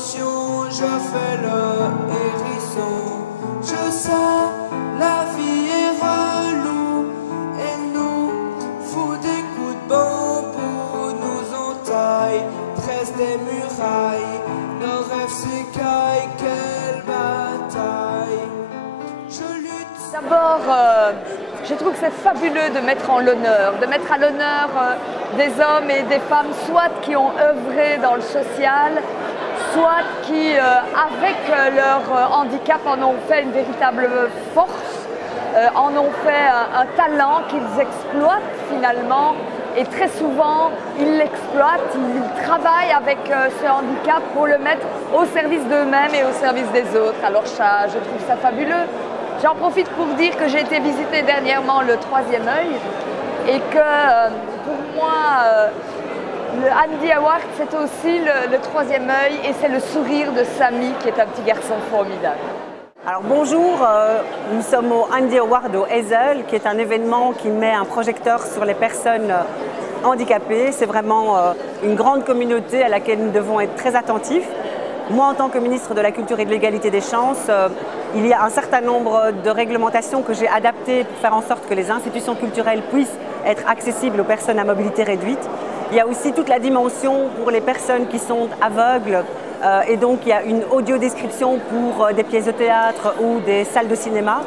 émotions, je fais le hérisson. Je sais, la vie est relou, elle nous fout des coups de bambou, nous entaille, tresse des murailles, nos rêves s'écaillent, quelle bataille. Je lutte. D'abord, je trouve que c'est fabuleux de mettre à l'honneur des hommes et des femmes, soit qui ont œuvré dans le social, soit qui, avec leur handicap, en ont fait une véritable force, en ont fait un talent qu'ils exploitent finalement. Et très souvent, ils l'exploitent, ils travaillent avec ce handicap pour le mettre au service d'eux-mêmes et au service des autres. Alors je trouve ça fabuleux. J'en profite pour dire que j'ai été visiter dernièrement le Troisième œil et que pour moi, le Andy Award, c'est aussi le Troisième œil et c'est le sourire de Samy qui est un petit garçon formidable. Alors bonjour, nous sommes au Andy Award au Hazel, qui est un événement qui met un projecteur sur les personnes handicapées. C'est vraiment une grande communauté à laquelle nous devons être très attentifs. Moi, en tant que ministre de la Culture et de l'Égalité des chances, il y a un certain nombre de réglementations que j'ai adaptées pour faire en sorte que les institutions culturelles puissent être accessibles aux personnes à mobilité réduite. Il y a aussi toute la dimension pour les personnes qui sont aveugles et donc il y a une audiodescription pour des pièces de théâtre ou des salles de cinéma.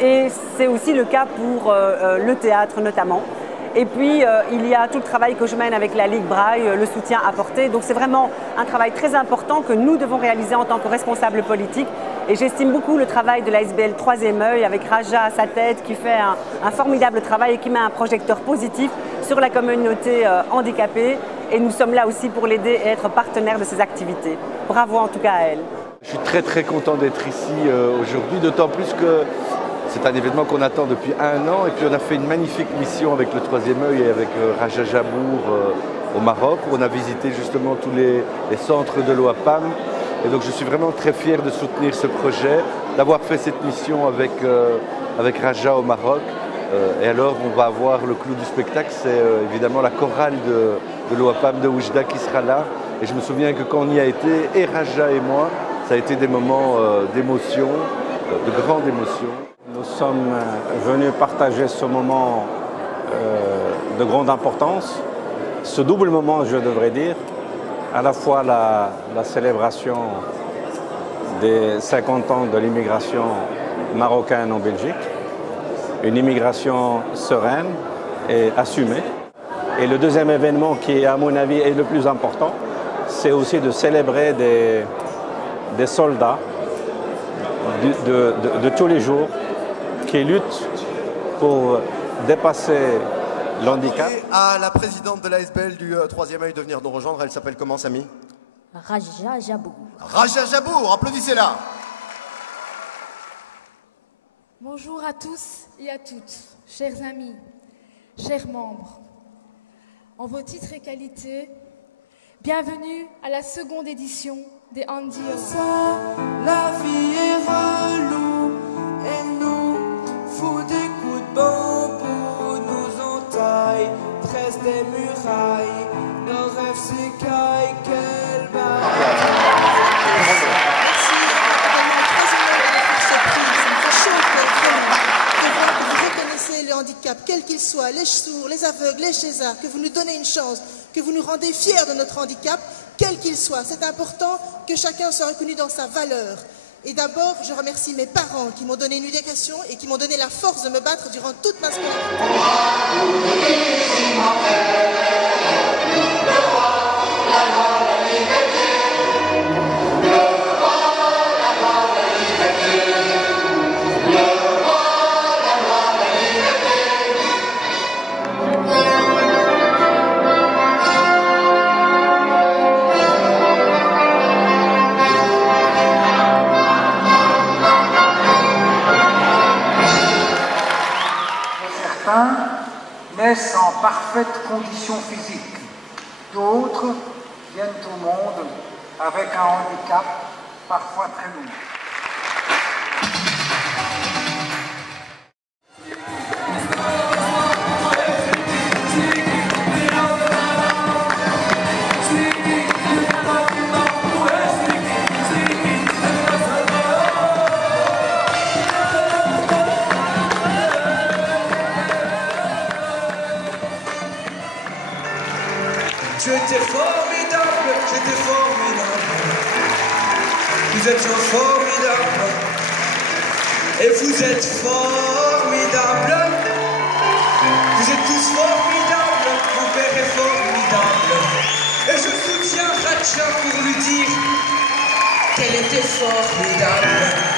Et c'est aussi le cas pour le théâtre notamment. Et puis, il y a tout le travail que je mène avec la Ligue Braille, le soutien apporté. Donc, c'est vraiment un travail très important que nous devons réaliser en tant que responsables politiques. Et j'estime beaucoup le travail de l'ASBL Troisième œil avec Raja à sa tête qui fait un formidable travail et qui met un projecteur positif sur la communauté handicapée. Et nous sommes là aussi pour l'aider et être partenaires de ses activités. Bravo en tout cas à elle. Je suis très content d'être ici aujourd'hui, d'autant plus que c'est un événement qu'on attend depuis 1 an et puis on a fait une magnifique mission avec le Troisième œil et avec Raja Jabour au Maroc où on a visité justement tous les centres de l'OAPAM et donc je suis vraiment très fier de soutenir ce projet, d'avoir fait cette mission avec Raja au Maroc et alors on va avoir le clou du spectacle, c'est évidemment la chorale de l'OAPAM de Oujda qui sera là et je me souviens que quand on y a été, et Raja et moi, ça a été des moments d'émotion, de grande émotion. Nous sommes venus partager ce moment de grande importance, ce double moment je devrais dire, à la fois la célébration des 50 ans de l'immigration marocaine en Belgique, une immigration sereine et assumée. Et le deuxième événement qui à mon avis est le plus important, c'est aussi de célébrer des soldats de tous les jours qui luttent pour dépasser l'handicap. À la présidente de l'ASBL du Troisième œil de venir nous rejoindre, elle s'appelle comment, Samy? Raja Jabour. Raja Jabour, applaudissez-la. Bonjour à tous et à toutes, chers amis, chers membres. En vos titres et qualités, bienvenue à la seconde édition des Andy Awards. La vie est relou, elle nous fout des coups de bambou, nous entaille, tresse des murailles, nos rêves s'écaillent, quelle bataille. Le handicap, quel qu'il soit, les sourds, les aveugles, les chézards, que vous nous donnez une chance, que vous nous rendez fiers de notre handicap, quel qu'il soit. C'est important que chacun soit reconnu dans sa valeur. Et d'abord, je remercie mes parents qui m'ont donné une éducation et qui m'ont donné la force de me battre durant toute ma scolarité. Naissent en parfaite condition physique. D'autres viennent au monde avec un handicap parfois très lourd. Nous étions formidables. Et vous êtes formidables. Vous êtes tous formidables. Mon père est formidable. Et je soutiens Raja pour lui dire qu'elle était formidable.